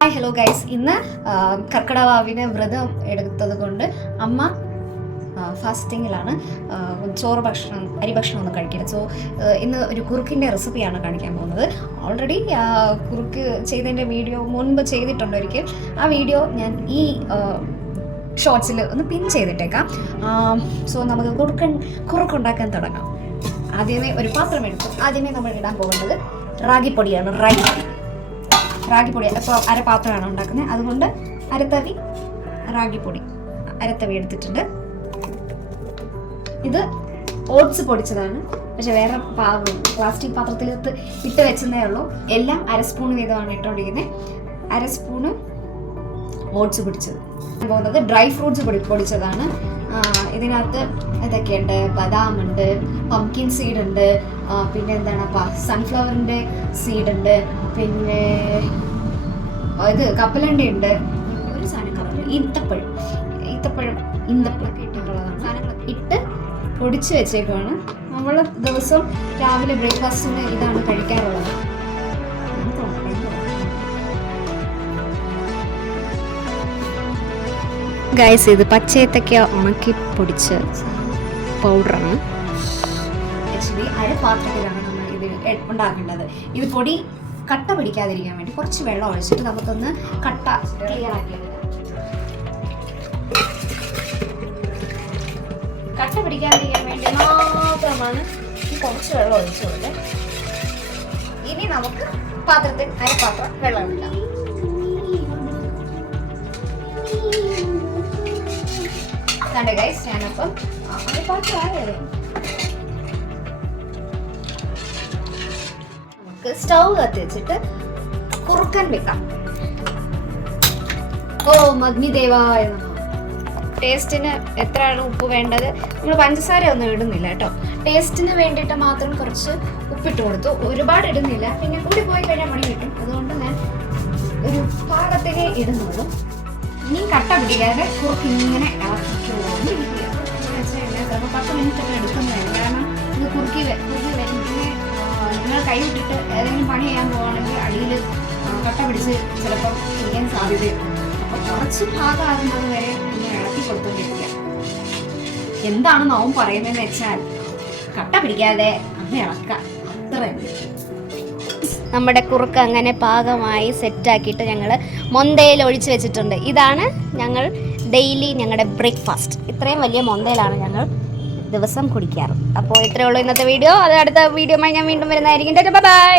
Hi hello guys, ഇന്ന് കർക്കിടവാവിന് വ്രതം എടുത്തത് കൊണ്ട് അമ്മ ഫാസ്റ്റിങ്ങിലാണ്. ചോറ് ഭക്ഷണം അരി ഭക്ഷണം ഒന്നും കഴിക്കരുത്. സോ ഇന്ന് ഒരു കുറുക്കിൻ്റെ റെസിപ്പിയാണ് കാണിക്കാൻ പോകുന്നത്. ഓൾറെഡി കുറുക്ക് ചെയ്തതിൻ്റെ വീഡിയോ മുൻപ് ചെയ്തിട്ടുണ്ട് ഒരിക്കൽ. ആ വീഡിയോ ഞാൻ ഈ ഷോർട്സിൽ ഒന്ന് പിൻ ചെയ്തിട്ടേക്കാം. സോ നമുക്ക് കുറുക്കുണ്ടാക്കാൻ തുടങ്ങാം. ആദ്യമേ ഒരു പാത്രം എടുക്കും. ആദ്യമേ നമ്മൾ ഇടാൻ പോകുന്നത് റാഗിപ്പൊടിയാണ്. റാഗിപ്പൊടി ഇപ്പോൾ അരപ്പാത്രമാണ് ഉണ്ടാക്കുന്നത്, അതുകൊണ്ട് അരത്തവി റാഗിപ്പൊടി അരത്തവി എടുത്തിട്ടുണ്ട്. ഇത് ഓട്സ് പൊടിച്ചതാണ്, പക്ഷെ വേറെ പ്ലാസ്റ്റിക് പാത്രത്തിൽ ഇട്ട് വെച്ചതേ ഉള്ളൂ. എല്ലാം അര സ്പൂൺ വീതമാണ് ഇട്ടുകൊണ്ടിരിക്കുന്നത്. അര സ്പൂണ് ഓട്സ് പൊടിച്ചത്. പോകുന്നത് ഡ്രൈ ഫ്രൂട്ട്സ് പൊടിച്ചതാണ്. ഇതിനകത്ത് ഇതൊക്കെയുണ്ട്. ബദാം ഉണ്ട്, പംകിൻ സീഡ് ഉണ്ട്, പിന്നെ എന്താണ് സൺഫ്ലവറിൻ്റെ സീഡ് ഉണ്ട്, പിന്നെ ഇത് കപ്പലണ്ടി ഉണ്ട്, ഒരു സാധനം ഈന്തപ്പഴം ഇട്ടിട്ടുള്ളതാണ്. സാധനങ്ങളൊക്കെ ഇട്ട് പൊടിച്ച് വെച്ചേക്കുവാണ്. നമ്മൾ ദിവസം രാവിലെ ബ്രേക്ക്ഫാസ്റ്റിന് ഇതാണ് കഴിക്കാറുള്ളത്. ഗൈസ്, ഇത് പച്ചയത്തൊക്കെ ഉണക്കി പൊടിച്ച് പൗഡറാണ്. ആക്ച്വലി അരപ്പാത്രത്തിലാണ് നമ്മൾ ഇത് ഉണ്ടാക്കേണ്ടത്. ഇത് പൊടി കട്ട പിടിക്കാതിരിക്കാൻ വേണ്ടി കുറച്ച് വെള്ളം ഒഴിച്ചിട്ട് നമുക്കൊന്ന് കട്ട ക്ലിയർ ആക്കിയത്. കട്ട പിടിക്കാതിരിക്കാൻ വേണ്ടി മാത്രമാണ് കുറച്ച് വെള്ളം ഒഴിച്ചുകൊണ്ട്. ഇനി നമുക്ക് പാത്രത്തിൽ അരപ്പാത്രം വെള്ളം ഇടാം. കണ്ടേ ഗൈസ്, ഞാനപ്പം നമുക്ക് സ്റ്റൗ കത്തിച്ചിട്ട് കുറുക്കൻ വെക്കാം. ഓം അഗ്നിദേവായ നമഃ. ടേസ്റ്റിന് എത്രയാണ് ഉപ്പ് വേണ്ടത്? നമ്മൾ പഞ്ചസാര ഒന്നും ഇടുന്നില്ല കേട്ടോ. ടേസ്റ്റിന് വേണ്ടിയിട്ട് മാത്രം കുറച്ച് ഉപ്പിട്ട് കൊടുത്തു, ഒരുപാട് ഇടുന്നില്ല. പിന്നെ കൂടി പോയി കഴിഞ്ഞാൽ മണി കിട്ടും, അതുകൊണ്ട് ഞാൻ ഒരു പാകത്തിലേ ഇടുന്നുള്ളൂ. ഇനി കട്ട പിടിക്കാതെ കുറുക്ക് ഇങ്ങനെ ഇളക്കിക്കൊണ്ടിരിക്കുക. 10 മിനിറ്റ് ഒക്കെ എടുക്കുന്നതായിരുന്നു. കാരണം ഇത് കുറുക്കി വരുമ്പോൾ നിങ്ങൾ കൈ വിട്ടിട്ട് ഏതെങ്കിലും പണി ചെയ്യാൻ പോവുകയാണെങ്കിൽ അടിയിൽ കട്ട പിടിച്ച് ചിലപ്പം ചെയ്യാൻ സാധ്യതയുണ്ട്. അപ്പോൾ കുറച്ച് ഭാഗമാകുന്നത് വരെ ഇങ്ങനെ ഇളക്കി കൊടുത്തുകൊണ്ടിരിക്കുക. എന്താണെന്ന് അവൻ പറയുന്നതെന്ന് വെച്ചാൽ കട്ട പിടിക്കാതെ അങ്ങ് ഇളക്കുക, അത്രയും. നമ്മുടെ കുറുക്ക് അങ്ങനെ പാകമായി സെറ്റാക്കിയിട്ട് ഞങ്ങൾ മൊന്തയിൽ ഒഴിച്ച് വെച്ചിട്ടുണ്ട്. ഇതാണ് ഞങ്ങൾ ഡെയിലി ഞങ്ങളുടെ ബ്രേക്ക്ഫാസ്റ്റ്. ഇത്രയും വലിയ മൊന്തയിലാണ് ഞങ്ങൾ ദിവസം കുടിക്കാറ്. അപ്പോൾ ഇത്രയേ ഉള്ളൂ ഇന്നത്തെ വീഡിയോ. അത് അടുത്ത വീഡിയോയുമായി ഞാൻ വീണ്ടും വരുന്നതായിരിക്കും. ബൈ.